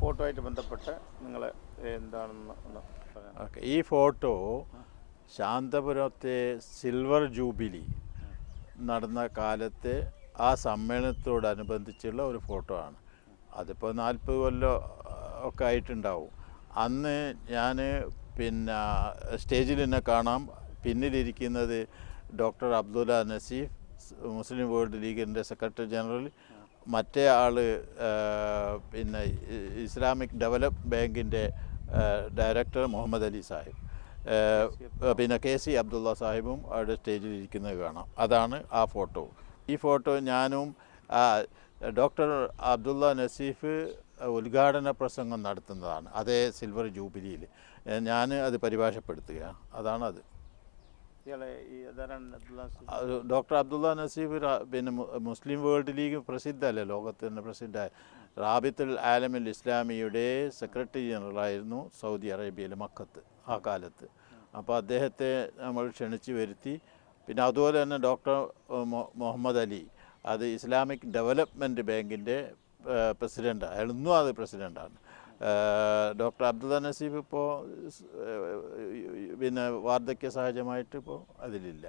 Photo ആയിട്ട് ബന്ധപ്പെട്ട് നിങ്ങൾ എന്താണെന്ന് ഒന്ന് പറയാം. ഓക്കെ, ഈ ഫോട്ടോ ശാന്തപുരത്തെ സിൽവർ ജൂബിലി നടന്ന കാലത്തെ ആ സമ്മേളനത്തോടനുബന്ധിച്ചുള്ള ഒരു ഫോട്ടോ ആണ്. അതിപ്പോൾ 40 കൊല്ലം ഒക്കെ ആയിട്ടുണ്ടാവും. അന്ന് ഞാൻ പിന്നെ സ്റ്റേജിൽ തന്നെ കാണാം. പിന്നിലിരിക്കുന്നത് ഡോക്ടർ അബ്ദുല്ല നസീഫ്, മുസ്ലിം വേൾഡ് ലീഗിൻ്റെ സെക്രട്ടറി ജനറൽ. മറ്റേ ആൾ പിന്നെ ഇസ്ലാമിക് ഡെവലപ്പ് ബാങ്കിൻ്റെ ഡയറക്ടർ മുഹമ്മദ് അലി സാഹിബ്, പിന്നെ KC അബ്ദുള്ള സാഹിബും അവിടെ സ്റ്റേജിൽ ഇരിക്കുന്നത് കാണാം. അതാണ് ആ ഫോട്ടോ. ഈ ഫോട്ടോ ഞാനും ഡോക്ടർ അബ്ദുള്ള നസീഫ് ഉദ്ഘാടന പ്രസംഗം നടത്തുന്നതാണ് അതേ സിൽവർ ജൂബിലിയിൽ. ഞാൻ അത് പരിഭാഷപ്പെടുത്തുകയാണ്. അതാണത്. ഡോക്ടർ അബ്ദുള്ള നസീഫ് പിന്നെ മുസ്ലിം വേൾഡ് ലീഗ് പ്രസിദ്ധമല്ലേ, ലോകത്തിൻ്റെ പ്രസിദ്ധമായ റാബിത്തുൽ ആലമിൽ ഇസ്ലാമിയുടെ സെക്രട്ടറി ജനറലായിരുന്നു സൗദി അറേബ്യയിലെ മക്കത്ത് ആ കാലത്ത്. അപ്പോൾ അദ്ദേഹത്തെ നമ്മൾ ക്ഷണിച്ച് വരുത്തി. പിന്നെ അതുപോലെ തന്നെ ഡോക്ടർ മുഹമ്മദ് അലി, അത് ഇസ്ലാമിക് ഡെവലപ്മെൻറ്റ് ബാങ്കിൻ്റെ പ്രസിഡൻ്റ്, അയാൾ ഇന്നും അത് പ്രസിഡൻ്റാണ്. ഡോക്ടർ അബ്ദുള്ള നസീഫ് ഇപ്പോൾ പിന്നെ വാർദ്ധക്യ സഹജമായിട്ട് ഇപ്പോൾ അതിലില്ല.